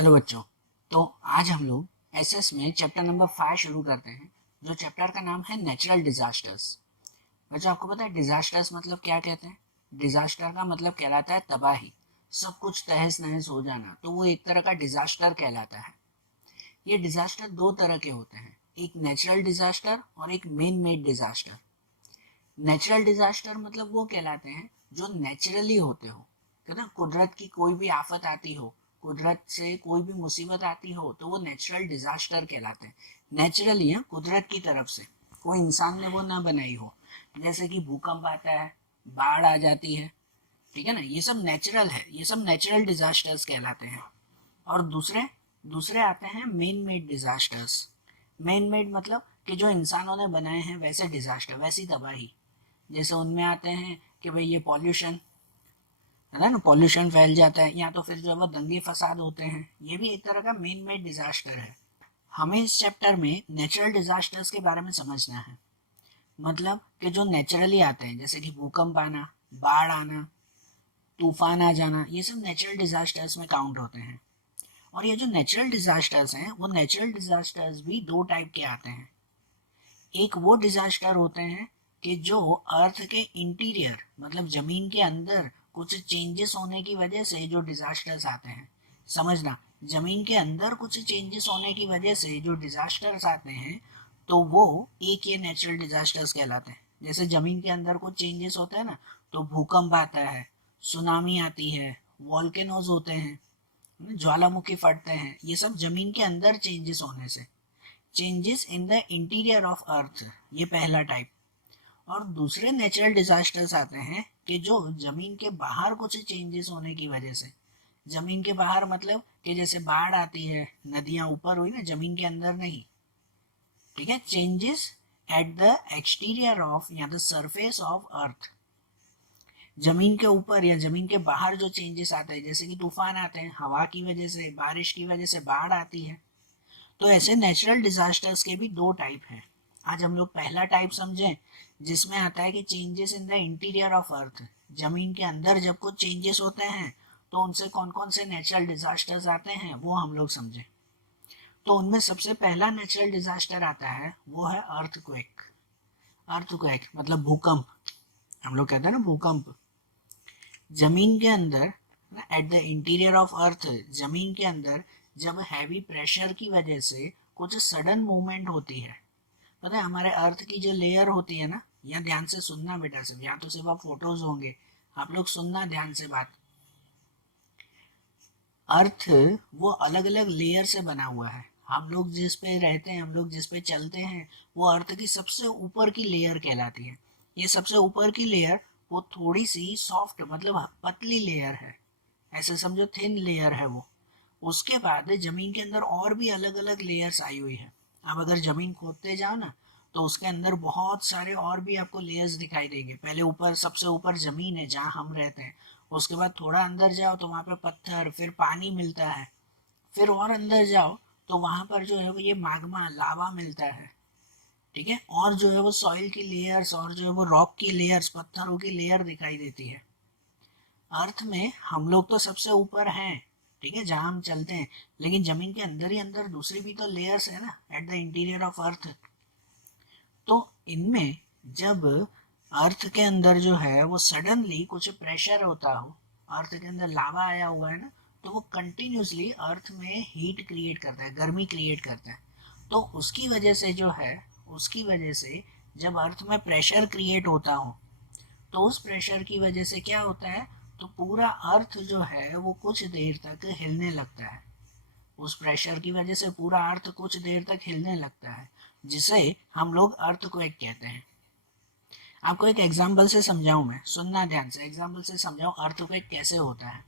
चलो बच्चों, तो आज हम लोग एसएस में चैप्टर नंबर 5 शुरू करते हैं, जो चैप्टर का नाम है नेचुरल डिजास्टर्स। बच्चों, आपको पता है डिजास्टर्स मतलब क्या कहते हैं? डिजास्टर का मतलब कहलाता है तबाही, सब कुछ तहस नहस हो जाना, तो वो एक तरह का डिजास्टर कहलाता है। ये डिजास्टर दो तरह के होते हैं, एक नेचुरल डिजास्टर और एक man made disaster. Natural disaster मतलब वो कहलाते हैं जो नेचुरली होते हो, कहते हैं कुदरत की कोई भी आफत आती हो, कुदरत से कोई भी मुसीबत आती हो तो वो नेचुरल डिजास्टर कहलाते हैं। नेचुरली है, कुदरत की तरफ से, कोई इंसान ने वो ना बनाई हो। जैसे कि भूकंप आता है, बाढ़ आ जाती है, ठीक है ना, ये सब नेचुरल है, ये सब नेचुरल डिजास्टर्स कहलाते हैं। और दूसरे दूसरे आते हैं main made disasters. Main made मतलब कि जो इंसानों ने बनाए हैं वैसे डिजास्टर, वैसी तबाही। जैसे उनमें आते हैं कि भाई ये पॉल्यूशन है ना, पॉल्यूशन फैल जाता है, या तो फिर जो है वो दंगे फसाद होते हैं, ये भी एक तरह का मेन मेड डिजास्टर है। हमें इस चैप्टर में नेचुरल डिजास्टर्स के बारे में समझना है। मतलब कि जो नेचुरली आते हैं, जैसे कि भूकंप आना, बाढ़ आना, तूफान आ जाना, ये सब नेचुरल डिजास्टर्स में काउंट होते हैं। और ये जो नेचुरल डिजास्टर्स हैं, वो नेचुरल डिजास्टर्स भी दो टाइप के आते हैं। एक वो डिजास्टर होते हैं कि जो अर्थ के इंटीरियर मतलब जमीन के अंदर कुछ चेंजेस होने की वजह से जो डिजास्टर्स आते हैं। समझना, जमीन के अंदर कुछ चेंजेस होने की वजह से जो डिजास्टर्स आते हैं, तो वो एक ये नेचुरल डिजास्टर्स कहलाते हैं। जैसे जमीन के अंदर कुछ चेंजेस होते हैं ना, तो भूकंप आता है, सुनामी आती है, वॉल्केनोज होते हैं, ज्वालामुखी फटते हैं, ये सब जमीन के अंदर चेंजेस होने से। Changes in the interior of earth, ये पहला टाइप। और दूसरे नेचुरल डिजास्टर्स आते हैं कि जो जमीन के बाहर कुछ चेंजेस होने की वजह से। जमीन के बाहर मतलब कि जैसे बाढ़ आती है, नदियां ऊपर हुई ना, जमीन के अंदर नहीं, ठीक है। Changes at the exterior of या द सरफेस ऑफ अर्थ, जमीन के ऊपर या जमीन के बाहर जो चेंजेस आते हैं, जैसे कि तूफान आते हैं, हवा की वजह से, बारिश की वजह से बाढ़ आती है। तो ऐसे नेचुरल डिजास्टर्स के भी दो टाइप हैं। आज हम लोग पहला टाइप समझें, जिसमें आता है कि changes in the interior of earth, जमीन के अंदर जब कुछ चेंजेस होते हैं तो उनसे कौन कौन से नेचुरल डिजास्टर्स आते हैं वो हम लोग समझें। तो उनमें सबसे पहला नेचुरल डिजास्टर आता है, वो है अर्थक्वेक। अर्थक्वेक मतलब भूकंप, हम लोग कहते हैं ना भूकंप। जमीन के अंदर, at the interior of earth, जमीन के अंदर जब हैवी प्रेशर की वजह से कुछ सडन मूवमेंट होती है। पता है हमारे अर्थ की जो लेयर होती है ना, यहाँ ध्यान से सुनना बेटा, सिर्फ यहाँ तो सिर्फ आप फोटोज होंगे, आप लोग सुनना ध्यान से बात। अर्थ वो अलग अलग लेयर से बना हुआ है। हम लोग जिस पे रहते हैं, हम लोग जिस पे चलते हैं, वो अर्थ की सबसे ऊपर की लेयर कहलाती है। ये सबसे ऊपर की लेयर वो थोड़ी सी सॉफ्ट मतलब पतली लेयर है, ऐसे समझो थिन लेयर है वो। उसके बाद जमीन के अंदर और भी अलग अलग लेयर्स आई हुई है। अब अगर जमीन खोदते जाओ ना, तो उसके अंदर बहुत सारे और भी आपको लेयर्स दिखाई देंगे। पहले ऊपर, सबसे ऊपर जमीन है जहाँ हम रहते हैं, उसके बाद थोड़ा अंदर जाओ तो वहाँ पे पत्थर, फिर पानी मिलता है, फिर और अंदर जाओ तो वहाँ पर जो है वो ये मैग्मा, लावा मिलता है, ठीक है। और जो है वो सॉइल की लेयर्स, और जो है वो रॉक की लेयर्स, पत्थरों की लेयर दिखाई देती है। अर्थ में हम लोग तो सबसे ऊपर हैं, ठीक है, जहां हम चलते हैं, लेकिन जमीन के अंदर ही अंदर दूसरी भी तो लेयर्स है ना, at the interior of earth. तो इनमें जब अर्थ के अंदर जो है वो सडनली कुछ प्रेशर होता हो, अर्थ के अंदर लावा आया हुआ है ना, तो वो कंटिन्यूसली अर्थ में हीट क्रिएट करता है, गर्मी क्रिएट करता है। तो उसकी वजह से जो है, उसकी वजह से जब अर्थ में प्रेशर क्रिएट होता हो, तो उस प्रेशर की वजह से क्या होता है, तो पूरा अर्थ जो है वो कुछ देर तक हिलने लगता है। उस प्रेशर की वजह से पूरा अर्थ कुछ देर तक हिलने लगता है, जिसे हम लोग अर्थक्वेक कहते हैं। आपको एक एग्जांपल से समझाऊं, मैं सुनना ध्यान से, एग्जांपल से समझाऊं अर्थक्वेक कैसे होता है।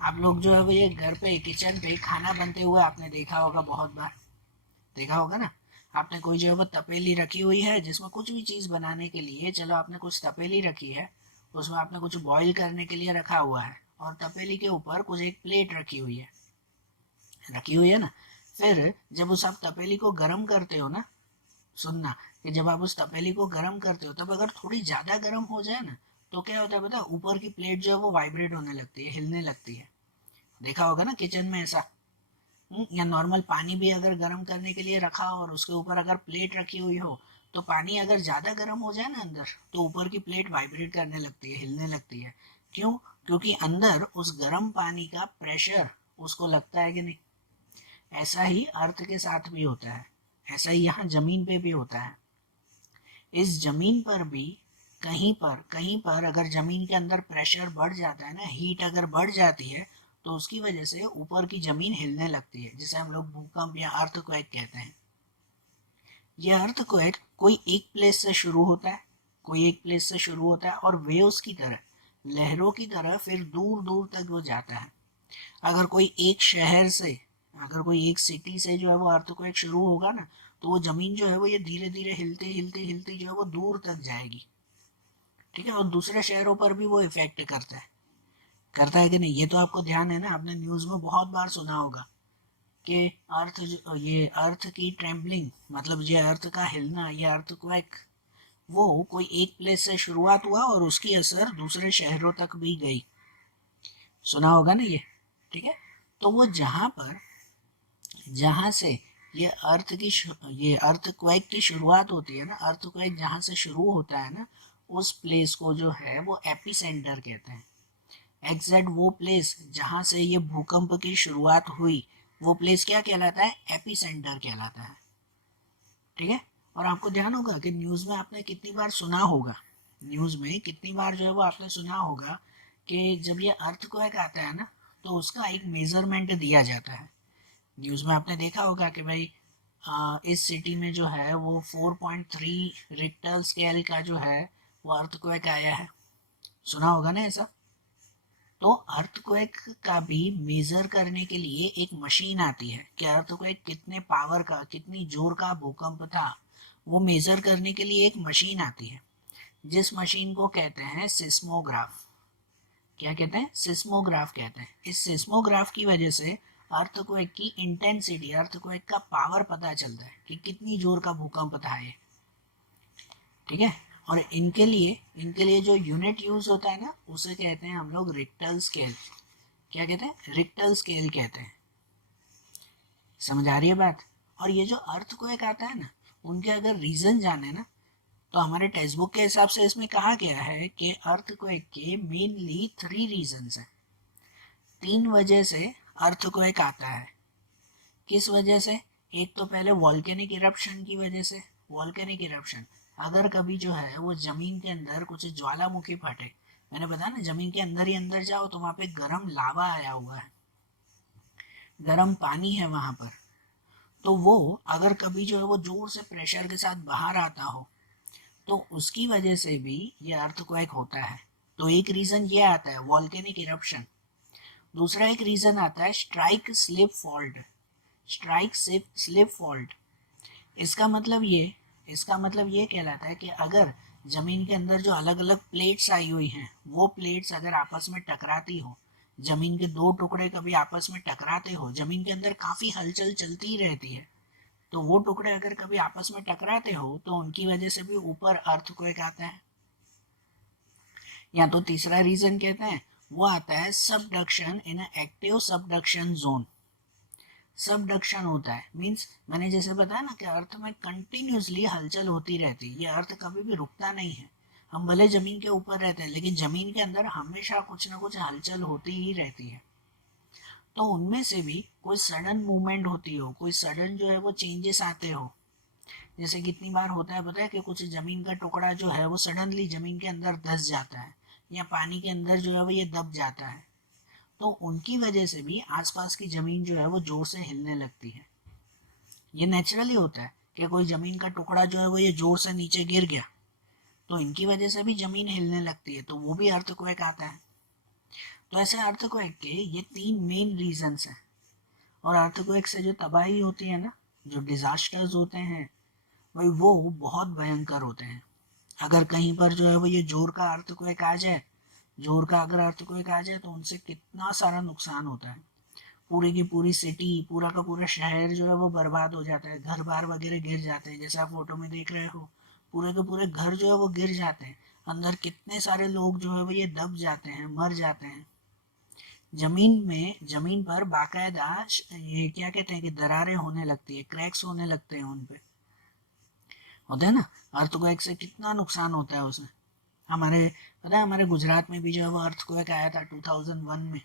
आप लोग जो है वो ये घर पे किचन पे खाना बनते हुए आपने देखा होगा, बहुत बार देखा होगा ना। आपने कोई जो है वो तपेली रखी हुई है जिसमें कुछ भी चीज़ बनाने के लिए, चलो आपने कुछ तपेली रखी है, उसमें आपने कुछ बॉईल करने के लिए रखा हुआ है, और तपेली के ऊपर कुछ एक प्लेट रखी हुई है ना। फिर जब उस आप तपेली को गर्म करते हो ना, सुनना, कि जब आप उस तपेली को गर्म करते हो, तब अगर थोड़ी ज़्यादा गर्म हो जाए ना, तो क्या होता है पता, ऊपर की प्लेट जो है वो वाइब्रेट होने लगती है, हिलने लगती है। देखा होगा ना किचन में ऐसा। या नॉर्मल पानी भी अगर गर्म करने के लिए रखा हो और उसके ऊपर अगर प्लेट रखी हुई हो, तो पानी अगर ज़्यादा गर्म हो जाए ना अंदर, तो ऊपर की प्लेट वाइब्रेट करने लगती है, हिलने लगती है। क्यों? क्योंकि अंदर उस गर्म पानी का प्रेशर उसको लगता है कि नहीं। ऐसा ही अर्थ के साथ भी होता है, ऐसा ही यहाँ जमीन पे भी होता है। इस जमीन पर भी कहीं पर अगर जमीन के अंदर प्रेशर बढ़ जाता है ना, हीट अगर बढ़ जाती है, तो उसकी वजह से ऊपर की जमीन हिलने लगती है, जिसे हम लोग भूकंप या अर्थक्वेक कहते हैं। यह अर्थक्वेक कोई एक प्लेस से शुरू होता है, कोई एक प्लेस से शुरू होता है और वेव्स की तरह, लहरों की तरह फिर दूर दूर तक वो जाता है। अगर कोई एक शहर से, अगर कोई एक सिटी से जो है वो अर्थक्वेक शुरू होगा ना, तो वो जमीन जो है वो ये धीरे धीरे हिलते हिलते हिलते जो है वो दूर तक जाएगी। ठीक है, और दूसरे शहरों पर भी वो इफेक्ट करता है कि नहीं, ये तो आपको ध्यान है ना, आपने न्यूज़ में बहुत बार सुना होगा कि ये अर्थ की ट्रेम्बलिंग, मतलब ये अर्थ का हिलना, ये अर्थक्वेक, वो कोई एक प्लेस से शुरुआत हुआ और उसकी असर दूसरे शहरों तक भी गई। सुना होगा ना ये। ठीक है, तो वो जहाँ से ये अर्थक्वेक की शुरुआत होती है ना, अर्थक्वेक जहाँ से शुरू होता है ना, उस प्लेस को जो है वो एपिसेंटर कहते हैं। एग्जैक्ट वो प्लेस जहाँ से ये भूकंप की शुरुआत हुई, वो प्लेस क्या कहलाता है? एपिसेंटर कहलाता है। ठीक है, और आपको ध्यान होगा कि न्यूज़ में आपने कितनी बार सुना होगा, न्यूज़ में कितनी बार जो है वो आपने सुना होगा कि जब ये अर्थक्वेक आता है ना, तो उसका एक मेजरमेंट दिया जाता है। न्यूज़ में आपने देखा होगा कि भाई इस सिटी में जो है वो 4.3 रिक्टर स्केल का जो है वो अर्थक्वेक आया है। सुना होगा ना ऐसा। तो अर्थक्वेक का भी मेजर करने के लिए एक मशीन आती है कि अर्थक्वेक कितने पावर का, कितनी जोर का भूकंप था, वो मेजर करने के लिए एक मशीन आती है, जिस मशीन को कहते हैं सिस्मोग्राफ। क्या कहते हैं? सिस्मोग्राफ कहते हैं। इस सिस्मोग्राफ की वजह से अर्थक्वेक की इंटेंसिटी, अर्थक्वेक का पावर पता चलता है कि कितनी जोर का भूकंप था ये। ठीक है, और इनके लिए जो यूनिट यूज होता है ना, उसे कहते हैं हम लोग रिक्टर स्केल। क्या कहते हैं? रिक्टर स्केल कहते हैं। समझ आ रही है बात? और ये जो अर्थक्वेक आता है ना, उनके अगर रीजन जाने ना, तो हमारे टेक्स्ट बुक के हिसाब से इसमें कहा गया है कि अर्थक्वेक के मेनली 3 रीजंस हैं। 3 वजह से अर्थक्वेक आता है। किस वजह से? एक तो पहले वॉल्केनिक इरप्शन की वजह से। वॉल्केनिक इरप्शन, अगर कभी जो है वो जमीन के अंदर कुछ ज्वालामुखी फटे, मैंने बताया ना, जमीन के अंदर ही अंदर जाओ तो वहां पे गर्म लावा आया हुआ है, गर्म पानी है वहां पर, तो वो अगर कभी जो है वो जोर से प्रेशर के साथ बाहर आता हो, तो उसकी वजह से भी ये अर्थक्वेक होता है। तो एक रीजन ये आता है वॉल्केनिक इरप्शन। दूसरा एक रीजन आता है strike slip fault. Strike slip fault, इसका मतलब ये इसका मतलब ये कहलाता है कि अगर जमीन के अंदर जो अलग अलग प्लेट्स आई हुई हैं, वो प्लेट्स अगर आपस में टकराती हो, जमीन के 2 टुकड़े कभी आपस में टकराते हो, जमीन के अंदर काफी हलचल चलती ही रहती है, तो वो टुकड़े अगर कभी आपस में टकराते हो, तो उनकी वजह से भी ऊपर अर्थक्वेक आता है। या तो तीसरा रीजन कहते हैं वो आता है सबडक्शन इन एक्टिव सबडक्शन जोन। सबडक्शन होता है मींस, मैंने जैसे बताया ना कि अर्थ में कंटिन्यूसली हलचल होती रहती है, ये अर्थ कभी भी रुकता नहीं है। हम भले जमीन के ऊपर रहते हैं, लेकिन जमीन के अंदर हमेशा कुछ ना कुछ हलचल होती ही रहती है। तो उनमें से भी कोई सडन मूवमेंट होती हो, कोई सडन जो है वो चेंजेस आते हो, जैसे कितनी बार होता है पता है कि कुछ जमीन का टुकड़ा जो है वो सडनली जमीन के अंदर धंस जाता है, या पानी के अंदर जो है वो ये दब जाता है, तो उनकी वजह से भी आसपास की जमीन जो है वो जोर से हिलने लगती है। ये नेचुरली होता है कि कोई जमीन का टुकड़ा जो है वो ये जोर से नीचे गिर गया, तो इनकी वजह से भी जमीन हिलने लगती है, तो वो भी अर्थक्वेक आता है। तो ऐसे अर्थक्वेक के ये 3 मेन रीजंस हैं। और अर्थक्वेक से जो तबाही होती है ना, जो डिजास्टर्स होते हैं, भाई वो बहुत भयंकर होते हैं। अगर कहीं पर जो है वो ये जोर का अर्थक्वेक आ जाए, जोर का अगर अर्थक्वेक आ जाए, तो उनसे कितना सारा नुकसान होता है। पूरी की पूरी सिटी, पूरा का पूरा शहर जो है वो बर्बाद हो जाता है, घर बार वगैरह गिर जाते हैं, जैसे आप फोटो में देख रहे हो, पूरे के पूरे घर जो है वो गिर जाते हैं, अंदर कितने सारे लोग जो है वो ये दब जाते हैं, मर जाते हैं। जमीन पर बाकायदा ये क्या कहते हैं कि दरारें होने लगती है, क्रैक्स होने लगते हैं उन पे, होता है ना। अर्थक्वेक से कितना नुकसान होता है उसमें। हमारे पता है हमारे गुजरात में भी जो है वो अर्थक्वेक आया था 2001 में।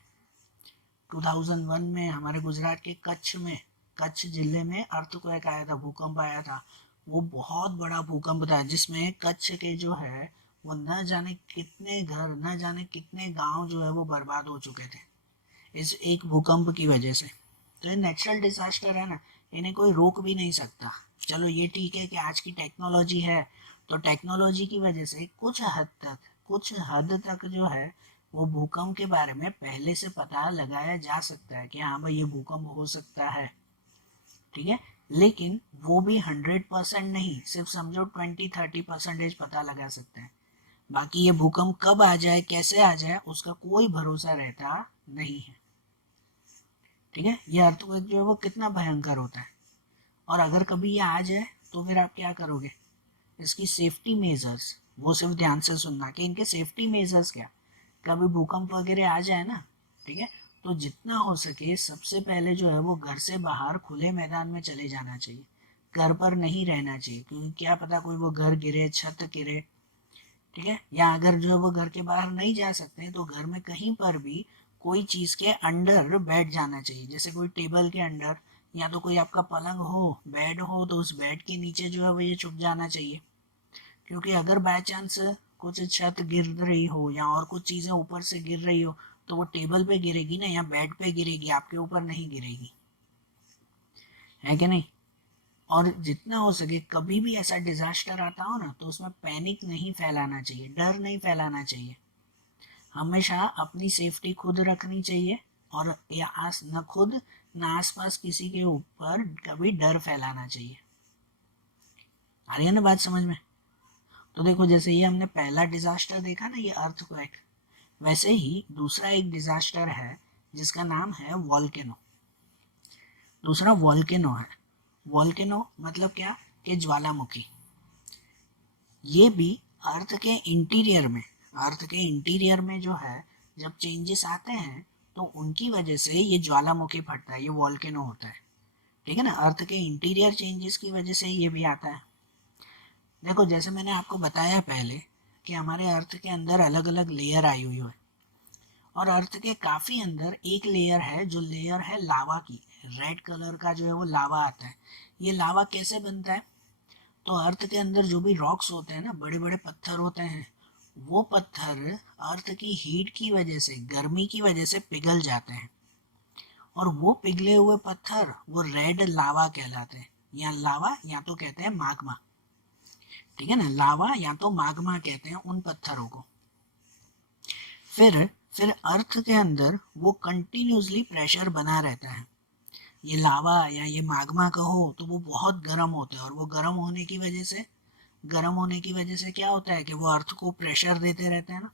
2001 में हमारे गुजरात के कच्छ जिले में अर्थक्वेक आया था, भूकंप आया था। वो बहुत बड़ा भूकंप था जिसमें कच्छ के जो है वो न जाने कितने घर, न जाने कितने गांव जो है वो बर्बाद हो चुके थे इस एक भूकंप की वजह से। तो ये नेचुरल डिजास्टर है ना, इन्हें कोई रोक भी नहीं सकता। चलो ये ठीक है कि आज की टेक्नोलॉजी है, तो टेक्नोलॉजी की वजह से कुछ हद तक जो है वो भूकंप के बारे में पहले से पता लगाया जा सकता है कि हाँ भाई ये भूकंप हो सकता है, ठीक है। लेकिन वो भी 100% नहीं, सिर्फ समझो 20-30% पता लगा सकते हैं। बाकी ये भूकंप कब आ जाए, कैसे आ जाए, उसका कोई भरोसा रहता नहीं है, ठीक है। ये अर्थक्वेक जो है वो कितना भयंकर होता है। और अगर कभी ये आ जाए तो फिर आप क्या करोगे, इसकी सेफ्टी मेजर्स, वो सिर्फ ध्यान से सुनना कि इनके सेफ्टी मेजर्स क्या। कभी भूकंप वगैरह आ जाए ना, ठीक है, तो जितना हो सके सबसे पहले जो है वो घर से बाहर खुले मैदान में चले जाना चाहिए। घर पर नहीं रहना चाहिए, क्योंकि क्या पता कोई वो घर गिरे, छत गिरे, ठीक है। या अगर जो है वो घर के बाहर नहीं जा सकते तो घर में कहीं पर भी कोई चीज के अंडर बैठ जाना चाहिए, जैसे कोई टेबल के अंडर, या तो कोई आपका पलंग हो, बेड हो, तो उस बेड के नीचे जो है वो ये छुप जाना चाहिए। क्योंकि अगर बाय चांस कुछ छत गिर रही हो या और कुछ चीजें ऊपर से गिर रही हो तो वो टेबल पे गिरेगी ना, या बेड पे गिरेगी, आपके ऊपर नहीं गिरेगी, है कि नहीं। और जितना हो सके कभी भी ऐसा डिजास्टर आता हो ना तो उसमें पैनिक नहीं फैलाना चाहिए, डर नहीं फैलाना चाहिए। हमेशा अपनी सेफ्टी खुद रखनी चाहिए, और या न खुद न आसपास किसी के ऊपर कभी डर फैलाना चाहिए। आ रही है ना बात समझ में। तो देखो जैसे ये हमने पहला डिजास्टर देखा ना, ये अर्थक्वेक, वैसे ही दूसरा एक डिजास्टर है जिसका नाम है वॉल्केनो। दूसरा वॉल्केनो है। वॉल्केनो मतलब क्या, कि ज्वालामुखी। ये भी अर्थ के इंटीरियर में, जो है जब चेंजेस आते हैं तो उनकी वजह से ये ज्वालामुखी फटता है, ये वॉल्केनो होता है, ठीक है ना। अर्थ के इंटीरियर चेंजेस की वजह से ये भी आता है। देखो जैसे मैंने आपको बताया पहले कि हमारे अर्थ के अंदर अलग अलग लेयर आई हुई है, और अर्थ के काफी अंदर एक लेयर है जो लेयर है लावा की। रेड कलर का जो है वो लावा आता है। ये लावा कैसे बनता है, तो अर्थ के अंदर जो भी रॉक्स होते हैं ना, बड़े बड़े पत्थर होते हैं, वो पत्थर अर्थ की हीट की वजह से, गर्मी की वजह से पिघल जाते हैं, और वो पिघले हुए पत्थर वो रेड लावा कहलाते हैं। या लावा या तो कहते हैं माग्मा, ठीक है ना, लावा या तो माग्मा कहते हैं उन पत्थरों को। फिर फिर अर्थ के अंदर वो कंटिन्यूसली प्रेशर बना रहता है। ये लावा या ये माग्मा कहो तो वो बहुत गर्म होते हैं, और वो गर्म होने की वजह से क्या होता है कि वो अर्थ को प्रेशर देते रहते हैं ना।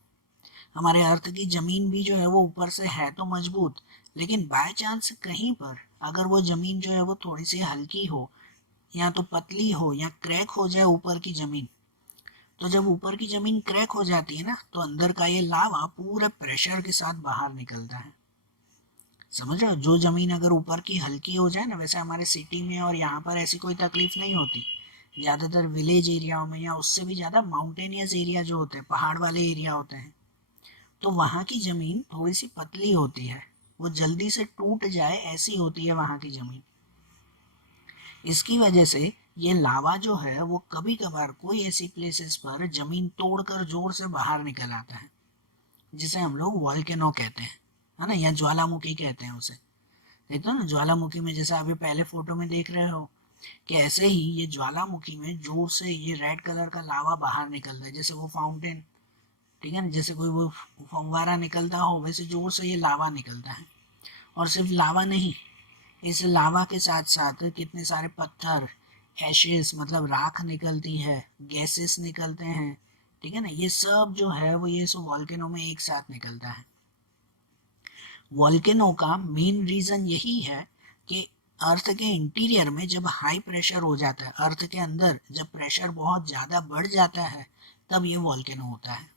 हमारे अर्थ की जमीन भी जो है वो ऊपर से है तो मजबूत, लेकिन बाय चांस कहीं पर अगर वो जमीन जो है वो थोड़ी सी हल्की हो, या तो पतली हो, या क्रैक हो जाए ऊपर की जमीन, तो जब ऊपर की जमीन क्रैक हो जाती है ना तो अंदर का ये लावा पूरे प्रेशर के साथ बाहर निकलता है। समझ रहे हो, जो जमीन अगर ऊपर की हल्की हो जाए ना, वैसे हमारे सिटी में और यहाँ पर ऐसी कोई तकलीफ नहीं होती, ज़्यादातर विलेज एरियाओं में या उससे भी ज़्यादा माउंटेनियस एरिया जो होते हैं, पहाड़ वाले एरिया होते हैं, तो वहाँ की ज़मीन थोड़ी सी पतली होती है, वो जल्दी से टूट जाए ऐसी होती है वहाँ की ज़मीन। इसकी वजह से ये लावा जो है वो कभी कभार कोई ऐसी प्लेसेस पर जमीन तोड़कर जोर से बाहर निकल आता है, जिसे हम लोग वॉल्केनो कहते हैं, है ना, या ज्वालामुखी कहते हैं उसे। देखते हो ना ज्वालामुखी में, जैसे अभी पहले फोटो में देख रहे हो कि ऐसे ही ये ज्वालामुखी में जोर से ये रेड कलर का लावा बाहर निकल रहा है, जैसे वो फाउंटेन, ठीक है ना, जैसे कोई वो फंवारा निकलता हो वैसे जोर से ये लावा निकलता है। और सिर्फ लावा नहीं, इस लावा के साथ साथ कितने सारे पत्थर, एशेस मतलब राख निकलती है, गैसेस निकलते हैं, ठीक है ना, ये सब जो है वो ये सब वॉल्केनो में एक साथ निकलता है। वॉल्केनो का मेन रीजन यही है कि अर्थ के इंटीरियर में जब हाई प्रेशर हो जाता है, अर्थ के अंदर जब प्रेशर बहुत ज़्यादा बढ़ जाता है, तब ये वॉल्केनो होता है।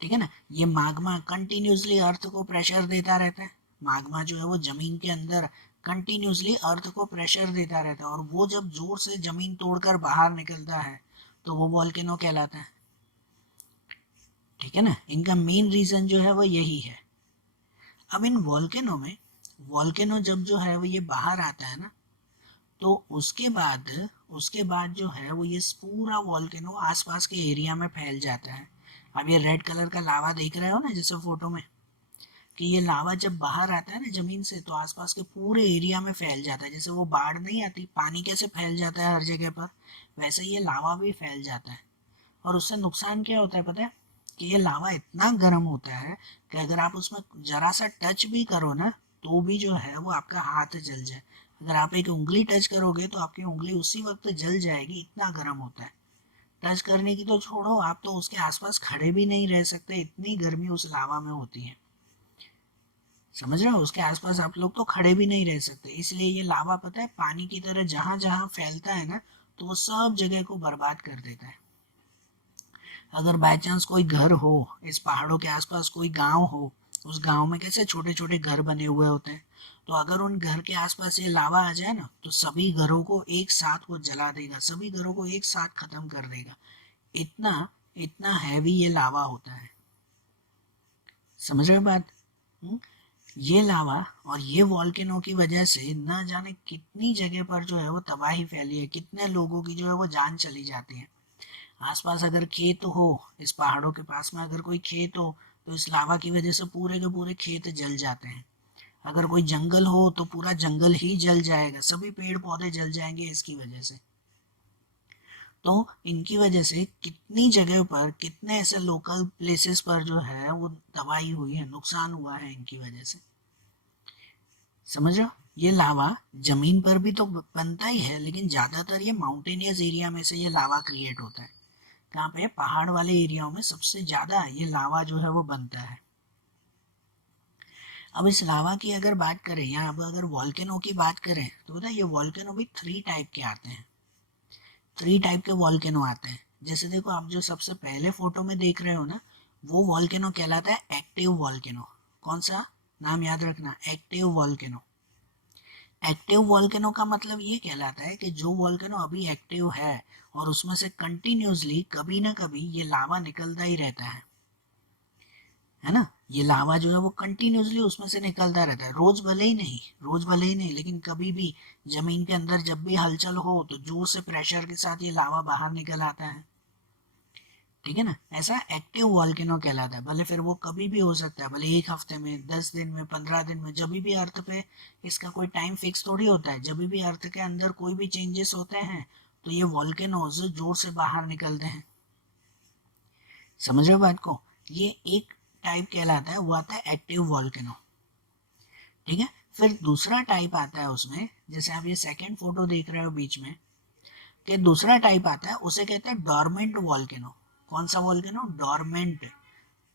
ठीक है ना। ये माग्मा कंटिन्यूसली अर्थ को प्रेशर देता रहता है, माग्मा जो है वो जमीन के अंदर कंटिन्यूसली अर्थ को प्रेशर देता रहता है, और वो जब जोर से जमीन तोड़कर बाहर निकलता है तो वो वॉल्केनो कहलाता है। ठीक है ना, इनका मेन रीजन जो है वो यही है। अब इन वॉल्केनो में, वॉल्केनो जब जो है वो ये बाहर आता है ना, तो उसके बाद जो है वो ये पूरा वॉल्केनो आसपास के एरिया में फैल जाता है। अब ये रेड कलर का लावा देख रहे हो ना जैसे फोटो में, कि ये लावा जब बाहर आता है ना जमीन से तो आसपास के पूरे एरिया में फैल जाता है। जैसे वो बाढ़ नहीं आती, पानी कैसे फैल जाता है हर जगह पर, वैसे ये लावा भी फैल जाता है। और उससे नुकसान क्या होता है पता है, कि ये लावा इतना गर्म होता है कि अगर आप उसमें जरा सा टच भी करो ना तो भी जो है वो आपका हाथ जल जाए। अगर आप एक उंगली टच करोगे तो आपकी उंगली उसी वक्त जल जाएगी, इतना गर्म होता है। टच करने की तो छोड़ो, आप तो उसके आसपास खड़े भी नहीं रह सकते, इतनी गर्मी उस लावा में होती है। समझ रहे हो, उसके आसपास आप लोग तो खड़े भी नहीं रह सकते। इसलिए ये लावा पता है पानी की तरह जहां जहां फैलता है ना तो वो सब जगह को बर्बाद कर देता है। अगर बाय चांस कोई घर हो, इस पहाड़ों के आसपास कोई गांव हो, उस गांव में कैसे छोटे छोटे घर बने हुए होते हैं, तो अगर उन घर के आसपास ये लावा आ जाए ना तो सभी घरों को एक साथ वो जला देगा, सभी घरों को एक साथ खत्म कर देगा। इतना इतना हैवी ये लावा होता है। समझ रहे हो बात? हुँ? ये लावा और ये वॉल्केनो की वजह से न जाने कितनी जगह पर जो है वो तबाही फैली है, कितने लोगों की जो है वो जान चली जाती है। आसपास अगर खेत हो, इस पहाड़ों के पास में अगर कोई खेत हो तो इस लावा की वजह से पूरे के पूरे खेत जल जाते हैं। अगर कोई जंगल हो तो पूरा जंगल ही जल जाएगा, सभी पेड़ पौधे जल जाएंगे इसकी वजह से। तो इनकी वजह से कितनी जगह पर, कितने ऐसे लोकल प्लेसेस पर जो है वो तबाही हुई है, नुकसान हुआ है इनकी वजह से। समझ रहे हो, ये लावा जमीन पर भी तो बनता ही है, लेकिन ज्यादातर ये माउंटेनियस एरिया में से ये लावा क्रिएट होता है। कहाँ पे? पहाड़ वाले एरियाओं में सबसे ज्यादा ये लावा जो है वो बनता है। अब इस लावा की अगर बात करें, या अब अगर वॉल्केनो की बात करें तो पता है ये वॉल्केनो भी 3 टाइप के आते हैं। 3 टाइप के वॉल्केनो आते हैं। जैसे देखो, आप जो सबसे पहले फोटो में देख रहे हो ना, वो वॉल्केनो कहलाता है एक्टिव वॉल्केनो। कौन सा? नाम याद रखना, एक्टिव वॉल्केनो। एक्टिव वॉल्केनो का मतलब ये कहलाता है कि जो वॉल्केनो अभी एक्टिव है और उसमें से कंटिन्यूसली कभी ना कभी ये लावा निकलता ही रहता है ना। ये लावा जो है वो कंटिन्यूसली उसमें से निकलता रहता है, रोज भले ही नहीं, लेकिन कभी भी जमीन के अंदर जब भी हलचल हो तो जोर से प्रेशर के साथ ये लावा बाहर निकल आता है। ठीक है ना, ऐसा एक्टिव वॉल्केनो कहलाता है। भले फिर वो कभी भी हो सकता है, भले एक हफ्ते में, 10 दिन में, 15 दिन में, जब भी अर्थ पे, इसका कोई टाइम फिक्स थोड़ी होता है। जब भी अर्थ के अंदर कोई भी चेंजेस होते हैं तो ये वॉल्केनोज जोर से बाहर निकलते हैं। समझ रहे हो बात को? ये एक टाइप कहलाता है, वो आता है एक्टिव वॉल्केनो। ठीक है, फिर दूसरा टाइप आता है उसमें, जैसे आप ये सेकंड फोटो देख रहे हो बीच में, कि दूसरा टाइप आता है उसे कहते हैं डोरमेंट वॉल्केनो। कौन सा वॉल्केनो? डोरमेंट।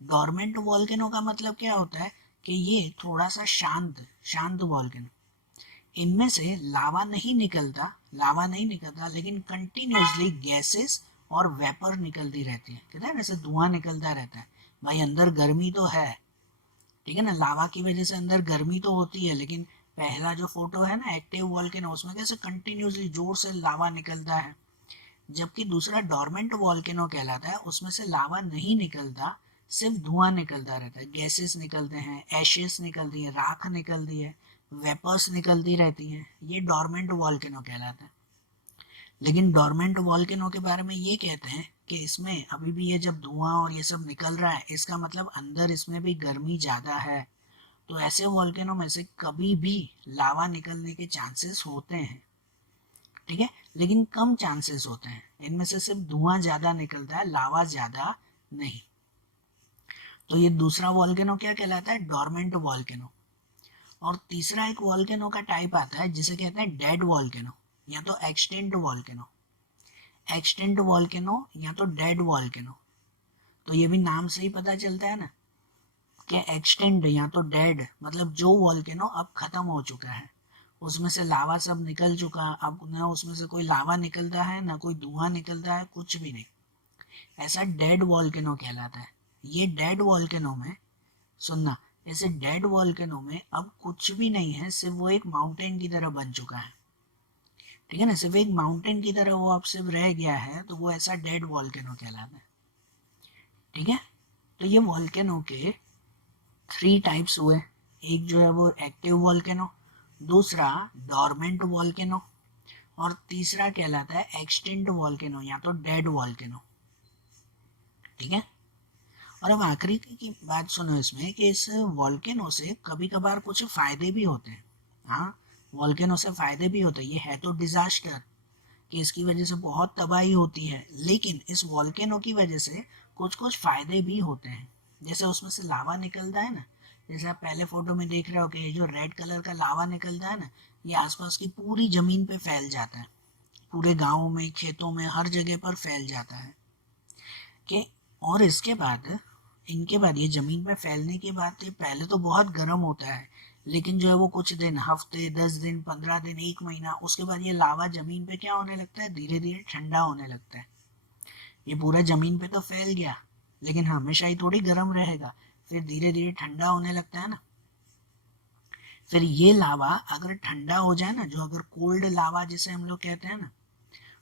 डोरमेंट वॉल्केनो का मतलब क्या होता है, कि ये थोड़ा सा शांत शांत वॉल्केनो। इनमें से लावा नहीं निकलता, लेकिन कंटिन्यूसली गैसेस और वेपर निकलती रहती है। कहते हैं वैसे धुआं निकलता रहता है। भाई अंदर गर्मी तो है, ठीक है ना, लावा की वजह से अंदर गर्मी तो होती है, लेकिन पहला जो फोटो है ना एक्टिव वॉल्केनो, उसमें कैसे कंटिन्यूसली जोर से लावा निकलता है। जबकि दूसरा डोरमेंट वॉल्केनो कहलाता है, उसमें से लावा नहीं निकलता, सिर्फ धुआं निकलता रहता है, गैसेस निकलते हैं, एशेस निकलती है, राख निकलती है, वेपर्स निकलती रहती हैं। ये डोरमेंट वॉल्केनो कहलाता है। लेकिन डोरमेंट वॉल्केनो के बारे में ये कहते हैं कि इसमें अभी भी ये जब धुआं और ये सब निकल रहा है, इसका मतलब अंदर इसमें भी गर्मी ज़्यादा है। तो ऐसे वॉल्केनो में से कभी भी लावा निकलने के चांसेस होते हैं, ठीक है, लेकिन कम चांसेस होते हैं। इनमें से सिर्फ धुआं ज़्यादा निकलता है, लावा ज़्यादा नहीं। तो ये दूसरा वॉल्केनो क्या कहलाता है? Dormant volcano. और तीसरा एक वॉल्केनो का टाइप आता है जिसे कहते हैं डेड वॉल्केनो, या तो एक्सटेंट वॉल्केनो। एक्सटेंट वॉल्केनो या तो डेड वॉल्केनो। तो ये भी नाम से ही पता चलता है ना कि एक्सटेंट या तो डेड, मतलब जो वॉल्केनो अब खत्म हो चुका है, उसमें से लावा सब निकल चुका, अब ना उसमें से कोई लावा निकलता है ना कोई धुआं निकलता है, कुछ भी नहीं, ऐसा डेड वॉल्केनो कहलाता है। ये डेड वॉल्केनो में, सुनना, ऐसे डेड वॉल्केनो में अब कुछ भी नहीं है, सिर्फ वो एक माउंटेन की तरह बन चुका है, ठीक है ना, सिर्फ एक माउंटेन की तरह वो अब सिर्फ रह गया है, तो वो ऐसा डेड वॉल्केनो कहलाता है, ठीक है। तो ये वॉल्केनो के 3 टाइप्स हुए, एक जो है वो एक्टिव वॉल्केनो, दूसरा डॉर्मेंट वॉल्केनो, और तीसरा कहलाता है एक्सटिंक्ट वॉल्केनो या तो डेड वॉल्केनो, ठीक है। और अब आखिरी की बात सुनो इसमें कि इस वॉल्केनो से कभी कभार कुछ फायदे भी होते हैं। हाँ, वॉल्केनो से फायदे भी होते हैं, ये है तो डिजास्टर कि इसकी वजह से बहुत तबाही होती है, लेकिन इस वॉल्केनो की वजह से कुछ कुछ फायदे भी होते हैं। जैसे उसमें से लावा निकलता है ना, जैसे आप पहले फोटो में देख रहे हो कि ये जो रेड कलर का लावा निकलता है ना, ये आसपास की पूरी जमीन पे फैल जाता है, पूरे गाँव में, खेतों में, हर जगह पर फैल जाता है कि, और इसके बाद, इनके बाद ये जमीन में फैलने के बाद ये पहले तो बहुत गर्म होता है, लेकिन जो है वो कुछ दिन, हफ्ते, 10 दिन, 15 दिन, 1 महीना, उसके बाद ये लावा जमीन पे क्या होने लगता है, धीरे धीरे ठंडा होने लगता है। ये पूरा जमीन पे तो फैल गया, लेकिन हमेशा ही थोड़ी गर्म रहेगा, फिर धीरे धीरे ठंडा होने लगता है ना। फिर ये लावा अगर ठंडा हो जाए ना, जो अगर कोल्ड लावा जिसे हम लोग कहते हैं ना,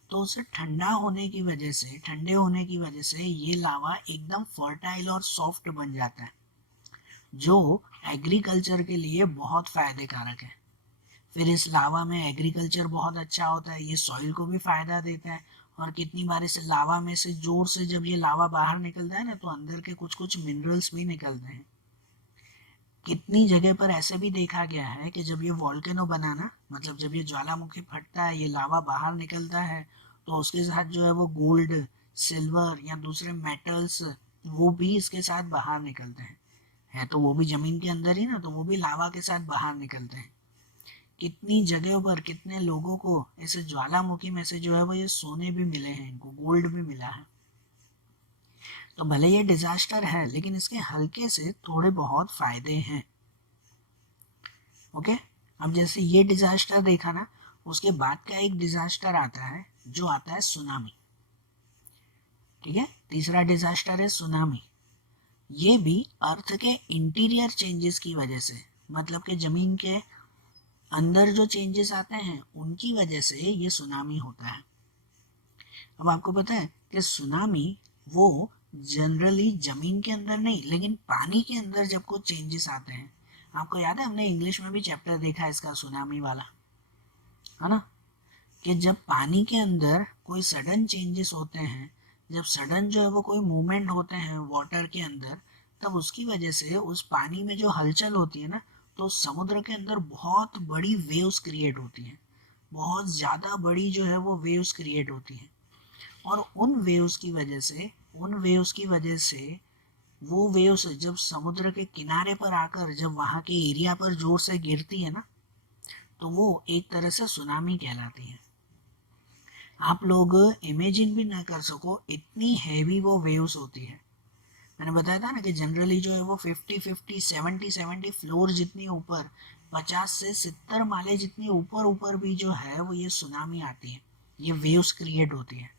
तो उसे ठंडा होने की वजह से, ठंडे होने की वजह से ये लावा एकदम फर्टाइल और सॉफ्ट बन जाता है, जो एग्रीकल्चर के लिए बहुत फायदे कारक है। फिर इस लावा में एग्रीकल्चर बहुत अच्छा होता है, ये सॉइल को भी फायदा देता है, और कितनी बार इस लावा में से जोर से जब ये लावा बाहर निकलता है ना, तो अंदर के कुछ कुछ मिनरल्स भी निकलते हैं। कितनी जगह पर ऐसे भी देखा गया है कि जब ये वॉल्केनो बना ना, मतलब जब ये ज्वालामुखी फटता है, ये लावा बाहर निकलता है, तो उसके साथ जो है वो गोल्ड, सिल्वर या दूसरे मेटल्स, वो भी इसके साथ बाहर निकलते हैं। है तो वो भी जमीन के अंदर ही ना, तो वो भी लावा के साथ बाहर निकलते हैं। कितनी जगहों पर कितने लोगों को इस ज्वालामुखी में से जो है वो ये सोने भी मिले हैं, इनको गोल्ड भी मिला है। तो भले ये डिजास्टर है, लेकिन इसके हल्के से थोड़े बहुत फायदे हैं। ओके, अब जैसे ये डिजास्टर देखा ना, उसके बाद का एक डिजास्टर आता है, जो आता है सुनामी, ठीक है। तीसरा डिजास्टर है सुनामी। ये भी अर्थ के इंटीरियर चेंजेस की वजह से, मतलब कि जमीन के अंदर जो चेंजेस आते हैं उनकी वजह से ये सुनामी होता है। अब आपको पता है कि सुनामी वो जनरली जमीन के अंदर नहीं, लेकिन पानी के अंदर जब कुछ चेंजेस आते हैं, आपको याद है हमने इंग्लिश में भी चैप्टर देखा है इसका, सुनामी वाला, है ना, कि जब पानी के अंदर कोई सडन चेंजेस होते हैं, जब सडन जो है वो कोई मूवमेंट होते हैं वाटर के अंदर, तब उसकी वजह से उस पानी में जो हलचल होती है ना, तो समुद्र के अंदर बहुत बड़ी वेव्स क्रिएट होती हैं, बहुत ज़्यादा बड़ी जो है वो वेव्स क्रिएट होती हैं। और उन वेव्स की वजह से वो वेव्स जब समुद्र के किनारे पर आकर जब वहाँ के एरिया पर जोर से गिरती है ना, तो वो एक तरह से सुनामी कहलाती है। आप लोग इमेजिन भी ना कर सको, इतनी हैवी वो वेव्स होती है। मैंने बताया था ना कि जनरली जो है वो 50-50, 70-70 फ्लोर जितनी ऊपर, 50 से 70 माले जितनी ऊपर ऊपर भी जो है वो ये सुनामी आती है, ये वेव्स क्रिएट होती है।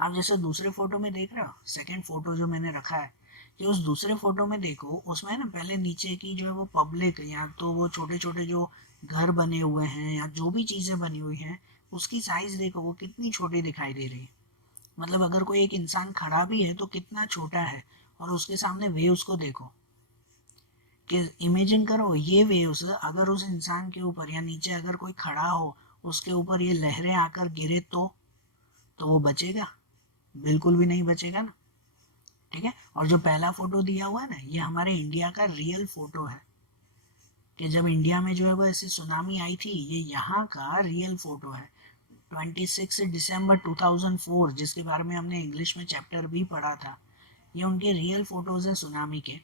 आप जैसे दूसरे फोटो में देख रहे हो, सेकंड फोटो जो मैंने रखा है, कि उस दूसरे फोटो में देखो, उसमें ना पहले नीचे की जो है वो पब्लिक, या तो वो छोटे छोटे जो घर बने हुए हैं या जो भी चीज़ें बनी हुई हैं, उसकी साइज देखो वो कितनी छोटी दिखाई दे रही है। मतलब अगर कोई एक इंसान खड़ा भी है तो कितना छोटा है, और उसके सामने वेव्स को देखो, कि इमेजिन करो ये वेव्स अगर उस इंसान के ऊपर या नीचे अगर कोई खड़ा हो, उसके ऊपर ये लहरें आकर गिरे तो वो बचेगा? बिल्कुल भी नहीं बचेगा ना, ठीक है। और जो पहला फोटो दिया हुआ है ना, ये हमारे इंडिया का रियल फोटो है, कि जब इंडिया में जो है वो ऐसी सुनामी आई थी, ये यहाँ का रियल फोटो है। 26 दिसंबर 2004, जिसके बारे में हमने इंग्लिश में चैप्टर भी पढ़ा था, ये उनके रियल फोटोज हैं सुनामी के,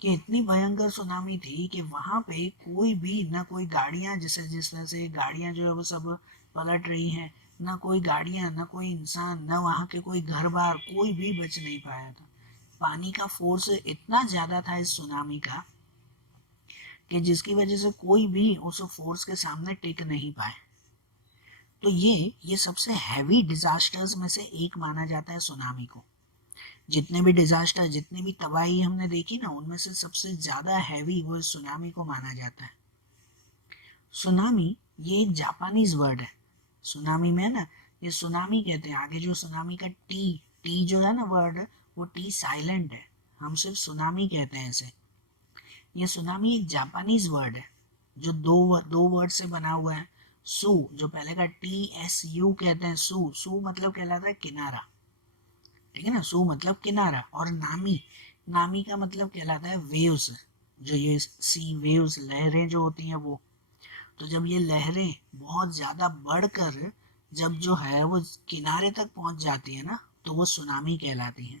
कि इतनी भयंकर सुनामी थी कि वहाँ पे कोई भी, ना कोई गाड़ियाँ, जैसे जिस तरह से गाड़ियाँ जो है वो सब पलट रही हैं, ना कोई गाड़ियाँ, ना कोई इंसान, ना वहाँ के कोई घर बार, कोई भी बच नहीं पाया था। पानी का फोर्स इतना ज़्यादा था इस सुनामी का, कि जिसकी वजह से कोई भी उस फोर्स के सामने टिक नहीं पाए। तो ये सबसे हैवी डिजास्टर्स में से एक माना जाता है सुनामी को। जितने भी डिजास्टर, जितनी भी तबाही हमने देखी ना, उनमें से सबसे ज्यादा हैवी वो सुनामी को माना जाता है। सुनामी ये एक जापानीज वर्ड है। सुनामी में ना, ये सुनामी कहते हैं। आगे जो सुनामी का टी, टी जो है ना वर्ड, वो टी साइलेंट है, हम सिर्फ सुनामी कहते हैं इसे। ये सुनामी एक जापानीज वर्ड है जो दो वर्ड से बना हुआ है। सू, जो पहले का TSU कहते हैं, सू, सू मतलब कहलाता है किनारा, ठीक है ना, सू मतलब किनारा। और नामी, नामी का मतलब कहलाता है वेव्स, जो ये सी वेव्स, लहरें जो होती हैं वो। तो जब ये लहरें बहुत ज्यादा बढ़कर जब जो है वो किनारे तक पहुंच जाती है ना, तो वो सुनामी कहलाती है।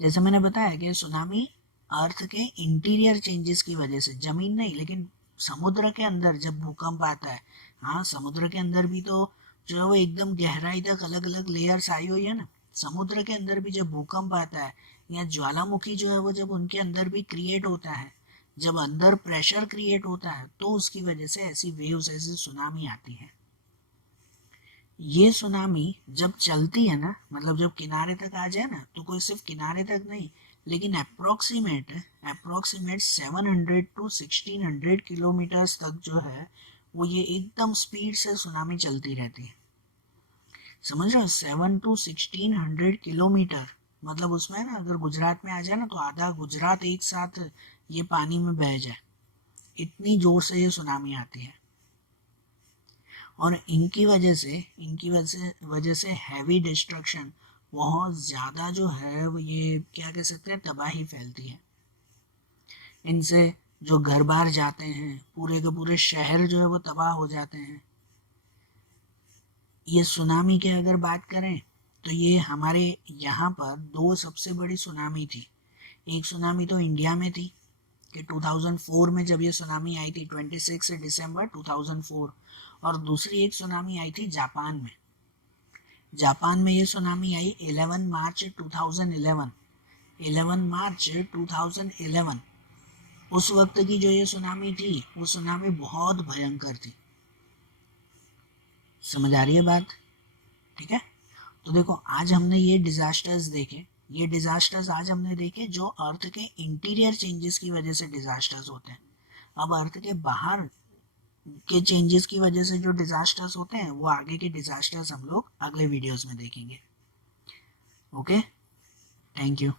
जैसे मैंने बताया कि सुनामी अर्थ के इंटीरियर चेंजेस की वजह से, जमीन नहीं लेकिन समुद्र के अंदर जब भूकंप आता है, हाँ समुद्र के अंदर भी तो जो है वो एकदम गहराई तक अलग अलग लेयर्स आई हुई है ना, समुद्र के अंदर भी जब भूकंप आता है या ज्वालामुखी जो है वो जब उनके अंदर भी क्रिएट होता है, जब अंदर प्रेशर क्रिएट होता है, तो उसकी वजह से ऐसी वेव्स, ऐसी सुनामी आती है। ये सुनामी जब चलती है ना, मतलब जब किनारे तक आ जाए ना, तो कोई सिर्फ किनारे तक नहीं, लेकिन अप्रोक्सीमेट अप्रोक्सीमेट 700 टू 1600 किलोमीटर्स तक जो है वो ये एकदम स्पीड से सुनामी चलती रहती है। समझ रहे हो, 7 to 1600 किलोमीटर, मतलब उसमें ना अगर गुजरात में आ जाए ना तो आधा गुजरात एक साथ ये पानी में बह जाए, इतनी जोर से ये सुनामी आती है। और इनकी वजह से हैवी डिस्ट्रक्शन, बहुत ज़्यादा जो है वो ये क्या कह सकते हैं, तबाही फैलती है। इनसे जो घर बार जाते हैं, पूरे के पूरे शहर जो है वो तबाह हो जाते हैं। ये सुनामी की अगर बात करें तो ये हमारे यहाँ पर दो सबसे बड़ी सुनामी थी। एक सुनामी तो इंडिया में थी कि 2004 में जब ये सुनामी आई थी, 26 दिसंबर 2004। और दूसरी एक सुनामी आई थी जापान में। जापान में ये सुनामी आई 11 मार्च 2011। 11 मार्च 2011 उस वक्त की जो ये सुनामी थी, वो सुनामी बहुत भयंकर थी। समझ आ रही है बात? ठीक है। तो देखो आज हमने ये डिजास्टर्स देखे, ये डिजास्टर्स आज हमने देखे जो अर्थ के इंटीरियर चेंजेस की वजह से डिजास्टर्स होते हैं। अब अर्थ के बाहर के चेंजेस की वजह से जो डिजास्टर्स होते हैं, वो आगे के डिजास्टर्स हम लोग अगले वीडियोस में देखेंगे। Okay, thank you.